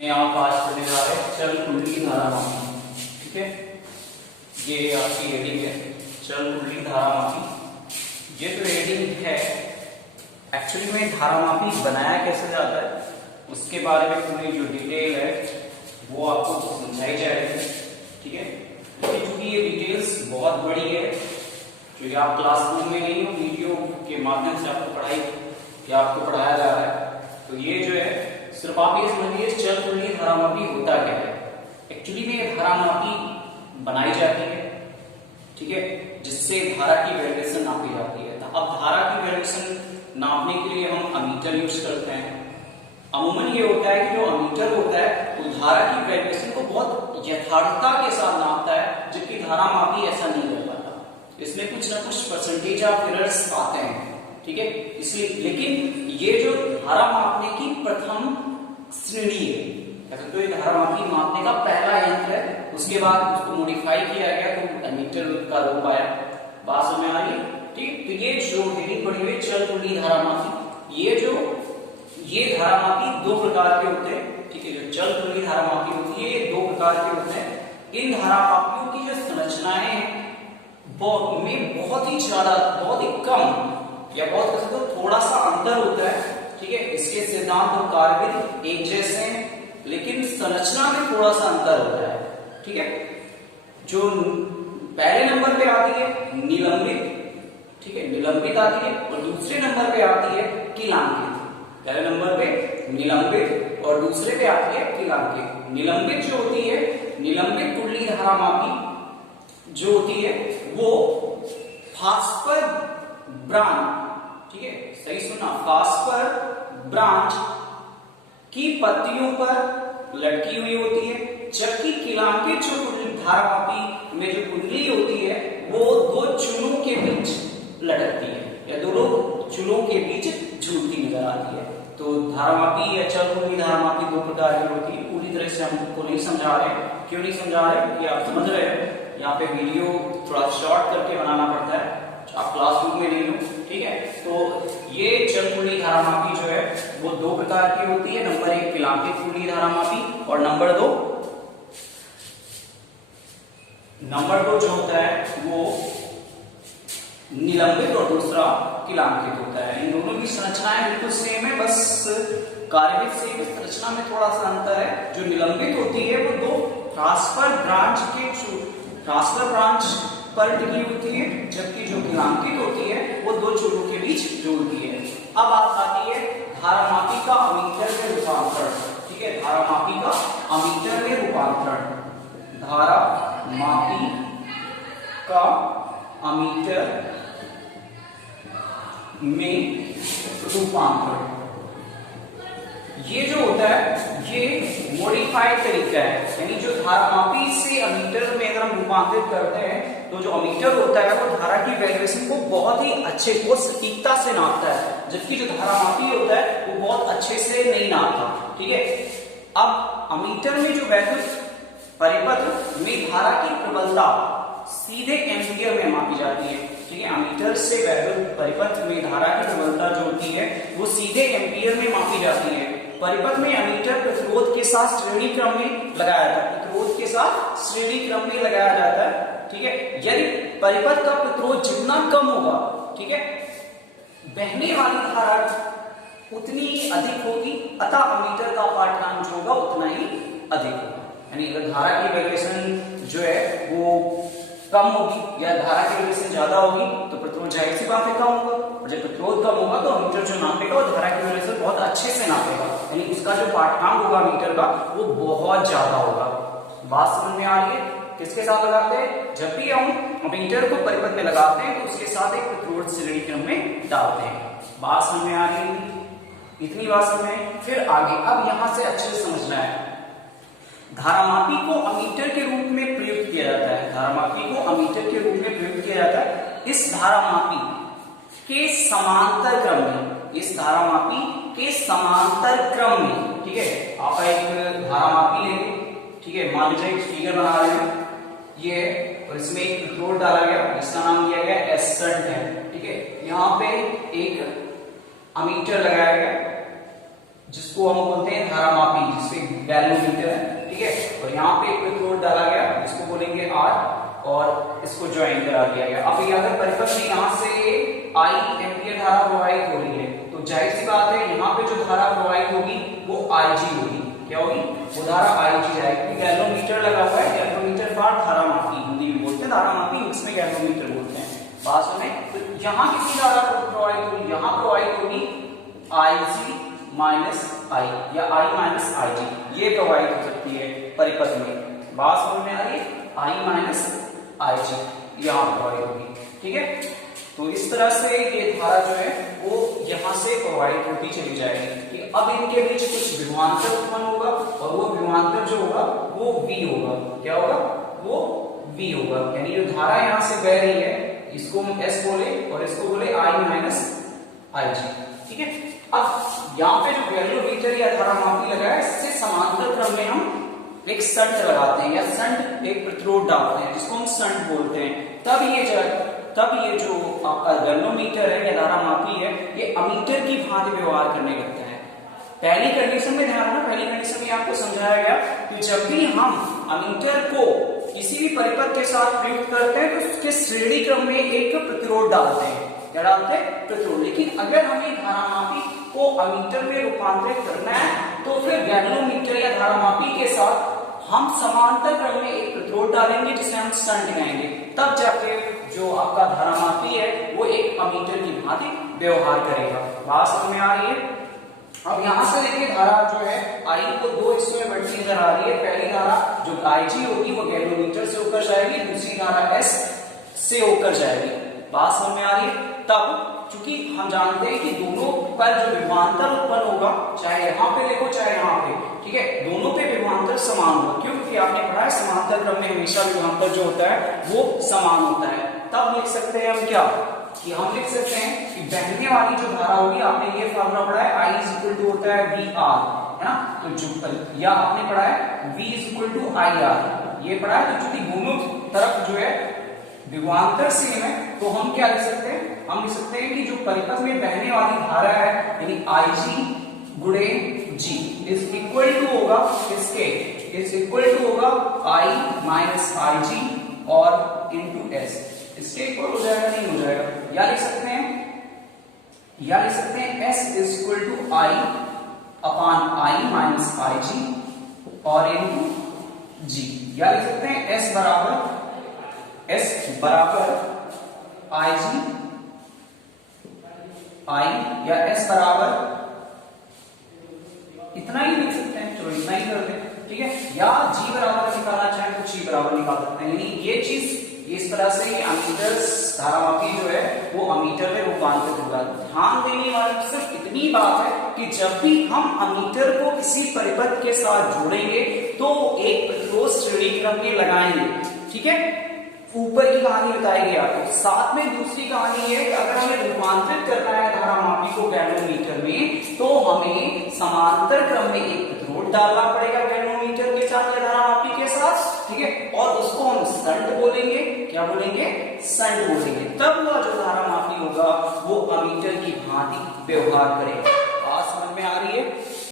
यहाँ पास करने जा रहे हैं चल कुंडली धारा मापी। ठीक है, ये आपकी हेडिंग है चल कुंडली धारा मापी। ये जो हेडिंग है एक्चुअली में धारा मापी बनाया कैसे जाता है उसके बारे में पूरी जो डिटेल है वो आपको समझाई जाएगी। ठीक है, लेकिन चूंकि ये डिटेल्स बहुत बड़ी है क्योंकि आप क्लासरूम में नहीं हो, वीडियो के माध्यम से आपको पढ़ाया जा रहा है, तो ये जो है सिर्फ आप ये समझिए चल कुंडली धारा मापी होता क्या है। एक्चुअली में धारा मापी बनाई जाती है, ठीक है, जिससे धारा की वैल्यूएशन नापी जाती है। तो अब धारा की वैल्यूएशन नापने के लिए हम अमीटर यूज करते हैं। अमूमन ये होता है कि जो अमीटर होता है वो धारा की वैल्यूएशन को बहुत यथार्थता के साथ नापता है, जबकि धारा मापी ऐसा नहीं कर पाता। इसमें कुछ ना कुछ परसेंटेज ऑफ एरर्स आते हैं। ठीक है, इसलिए लेकिन ये जो धारा मापने की प्रथम श्रेणी है, तो ये धारा मापने का पहला यंत्र है। उसके बाद उसको मॉडिफाई किया गया तो एमीटर का रूप आया। बात समझ में आ रही है? ठीक, तो ये जो हेडिंग पड़ी हुई चल कुंडली धारा मापी, ये धारा मापी दो प्रकार के होते हैं। ठीक है, जो चल कुंडली धारा मापी होती है ये दो प्रकार के होते हैं। इन धारा मापियों की जो संरचनाएं हैं में बहुत ही ज्यादा, बहुत ही कम या बहुत तो थोड़ा सा अंतर होता है। ठीक है, इसके सिद्धांत और कार्य एक जैसे हैं लेकिन संरचना में थोड़ा सा अंतर होता है। ठीक है, जो पहले नंबर पे आती है निलंबित, ठीक है, निलंबित आती है, और दूसरे नंबर पे आती है किलांकित। पहले नंबर पे निलंबित और दूसरे पे आती है किलांकित। निलंबित जो होती है, निलंबित कुंडली धारा मापी जो होती है वो फास्पर ब्रांच, ठीक है, सही सुना, फास्पर ब्रांच की पत्तियों पर लटकी हुई होती है, जबकि किलांकित जो धारा मापी में जो कुंडली होती है वो दो चूलों के बीच लटकती है या दोनों चूलों के बीच झूलती नजर आती है। तो धारा मापी या चल कुंडली धारा मापी दो प्रकार की होती है। पूरी तरह से हमको नहीं समझा रहे, क्यों नहीं समझा रहे ये आप समझ रहे हैं। यहाँ पे वीडियो थोड़ा शॉर्ट करके बनाना पड़ता है, आप क्लासरूम में नहीं हो। ठीक है, तो ये चल कुंडली धारा मापी जो है वो दो प्रकार की होती है। नंबर एक किलांकित कुंडली धारा मापी और नंबर दो जो होता है वो निलंबित और दूसरा किलांकित होता है। इन दोनों की संरचनाएं बिल्कुल सेम है, बस कार्य से संरचना में थोड़ा सा अंतर है। जो निलंबित होती है वो दो ट्रांसफर ब्रांच पर टिकी होती है, जबकि जो किलांकित होती है वो दो चूलों के बीच जोड़ती है। अब बात आती है धारा मापी का अमीटर में रूपांतरण। ठीक है, धारा मापी का अमीटर में रूपांतरण। धारा मापी का अमीटर में रूपांतरण ये जो होता है ये मॉडिफाइड तरीका है, यानी जो धारा मापी से अमीटर में अगर हम रूपांतरित करते हैं तो जो अमीटर होता है वो धारा की वैल्यूएशन को बहुत ही अच्छे को सटीकता से नापता है, जबकि जो धारा मापी होता है वो बहुत अच्छे से नहीं नापता। ठीक है, अब अमीटर में जो वैद्युत परिपथ में धारा की प्रबलता सीधे एम्पीयर में मापी जाती है। ठीक है, अमीटर से वैद्युत परिपथ में धारा की प्रबलता जो होती है वो सीधे एम्पीयर में मापी जाती है। परिपथ में अमीटर प्रतिरोध के साथ श्रेणी क्रम में लगाया जाता है, प्रतिरोध के साथ श्रेणी क्रम में लगाया जाता है। ठीक है, यदि परिपथ का प्रतिरोध जितना कम होगा, ठीक है, बहने वाली धारा उतनी ही अधिक होगी, अतः अमीटर का पाठ्यांक जो होगा उतना ही अधिक होगा। यानी अगर धारा की वैल्यूएशन जो है वो कम होगी या धारा की वैल्यूएशन ज्यादा होगी तो प्रतिरोध जाहिर सी बात है कम होगा, और जब प्रतिरोध कम होगा तो अमीटर जो नापेगा वो धारा की वैल्यूएशन बहुत अच्छे से नापेगा, यानी उसका जो पाठ्यांक होगा अमीटर का वो बहुत ज्यादा होगा। बात समझ में आ रही है? किसके साथ लगाते हैं? जब भी हम अमीटर को परिपथ में लगाते हैं तो उसके साथ एक प्रतिरोध श्रेणी क्रम में डालते हैं। बात समझ में आ रही है? इतनी बात समझ में, फिर आगे अब यहां से अच्छे से समझना है। धारा मापी को अमीटर के रूप में प्रयुक्त किया जाता है। धारा मापी को अमीटर के रूप में प्रयुक्त किया जाता है इस धारा मापी के समांतर क्रम में, इस धारा मापी के समांतर क्रम में। ठीक है, आप एक धारा मापी लेंगे, ठीक है, मान लीजिए एक फिगर बना रहे हैं ये, और इसमें एक प्रतिरोध डाला गया जिसका नाम दिया गया एस है। ठीक है, यहाँ पे एक अमीटर लगाया गया जिसको हम बोलते हैं धारामापी, जिससे गैल्वेनोमीटर है, ठीक है। और यहाँ पे एक इलेक्ट्रोड डाला गया जिसको बोलेंगे R, और इसको ज्वाइन करा दिया गया। अब ये अगर परिपथ में यहाँ से I एम्पियर धारा प्रवाहित हो रही है, तो जाहिर सी बात है यहाँ पे जो धारा प्रवाहित होगी वो IG होगी। क्या होगी? वो धारा IG जाएगी। गैल्वेनोमीटर लगा हुआ है, गैल्वेनोमीटर फॉर धारामापी, हिंदी में बोलते हैं धारामापी, इसमें गैल्वेनोमीटर बोलते हैं। बात सुने, तो यहाँ कितनी धारा प्रवाहित होगी? यहाँ प्रवाहित होगी IG माइनस I या I माइनस IG, ये प्रवाहित हो सकती है परिपथ में। बात समझ में आ रही है? I माइनस IG यहाँ प्रवाहित होगी, ठीक है। तो इस तरह से ये धारा जो है वो यहाँ से प्रवाहित होती चली जाएगी कि अब इनके बीच कुछ विभवांतर उत्पन्न होगा, और वो विभवांतर जो होगा वो V होगा। क्या होगा? वो V होगा। यानी जो धारा यहाँ से बह रही है इसको हम S बोले और इसको बोले I माइनस IG, ठीक है। अब यहाँ पे जो गैल्वेनोमीटर या धारामापी लगा है, इससे समांतर क्रम में हम एक संट लगाते हैं या संट एक प्रतिरोध डालते हैं, जिसको हम संट बोलते हैं। तब ये जो आपका गैल्वेनोमीटर है या धारामापी है, ये अमीटर की भांति व्यवहार करने लगता है। पहली कंडीशन में ध्यान रखना, पहली कंडीशन में आपको समझाया गया कि जब भी हम अमीटर को किसी भी परिपथ के साथ प्रयुक्त करते हैं तो उसके श्रेणी क्रम में एक प्रतिरोध डालते हैं। क्या डालते हैं? प्रतिरोध। लेकिन अगर हमें धारामापी को अमीटर में रूपांतरित करना है तो फिर गैल्वेनोमीटर या धारामापी के साथ हम समांतर क्रम में एक प्रतिरोध डालेंगे, जिसे हम संट कहेंगे। तब जाके जो आपका धारामापी है वो एक अमीटर की भांति व्यवहार करेगा। बात समझ में आ रही है? अब यहां से देखिए धारा जो है I को दो हिस्सों में बढ़ती नजर आ रही है। पहली धारा जो IG होगी वो गैल्वेनोमीटर से होकर जाएगी, दूसरी धारा S से होकर जाएगी। बात समझ में आ रही है? तब चूंकि हम जानते हैं कि दोनों पर जो विभवांतर उत्पन्न होगा, चाहे यहाँ पे देखो चाहे यहाँ पे, ठीक है, दोनों पे विभवांतर समान होगा। क्यों? क्योंकि आपने पढ़ा है समांतर क्रम में हमेशा विभवांतर जो होता है वो समान होता है। तब लिख सकते हैं हम क्या, कि हम लिख सकते हैं कि बहने वाली जो धारा होगी, आपने ये फार्मूला पढ़ा है I इज इक्वल टू होता है VR, है ना। तो जो या आपने पढ़ा है V is equal to IR, ये पढ़ा है। तो चूंकि दोनों तरफ जो है विभवांतर सेम है, तो हम क्या लिख सकते हैं? हम लिख सकते हैं कि जो परिपथ में बहने वाली धारा है यानी IG गुणे G इज इक्वल टू होगा इसके, इज इक्वल टू होगा I माइनस IG और इंटू S। इसके इक्वल हो जाएगा? नहीं हो जाएगा। या लिख सकते हैं S is equal to I upon I minus IG और इंटू G। या लिख सकते हैं S बराबर IG I या S बराबर इतना ही लिख सकते हैं। चलो इतना ही कर दे, ठीक है। या G बराबर निकालना चाहे तो G बराबर निकाल सकते हैं। यानी ये चीज इस तरह से अमीटर धारामापी जो है वो अमीटर में रूपांतरित होगा। ध्यान देने वाली सिर्फ इतनी बात है कि जब भी हम अमीटर को किसी परिपथ के साथ जोड़ेंगे तो एक प्रतिरोध श्रेणी क्रम में लगाएंगे, ठीक है। ऊपर की कहानी बताएगी आपको। साथ में दूसरी कहानी है कि अगर हमें रूपांतरित करना है धारामापी को गैल्वेनोमीटर में, तो हमें समांतर क्रम में एक प्रतिरोध डालना पड़ेगा गैल्वेनोमीटर के साथ या धारामापी के साथ, ठीक है। और उसको हम संट बोलेंगे। क्या बोलेंगे? संट बोलेंगे। तब वह जो धारामापी होगा वो अमीटर की भांति व्यवहार करेगा। बात समझ में आ रही है?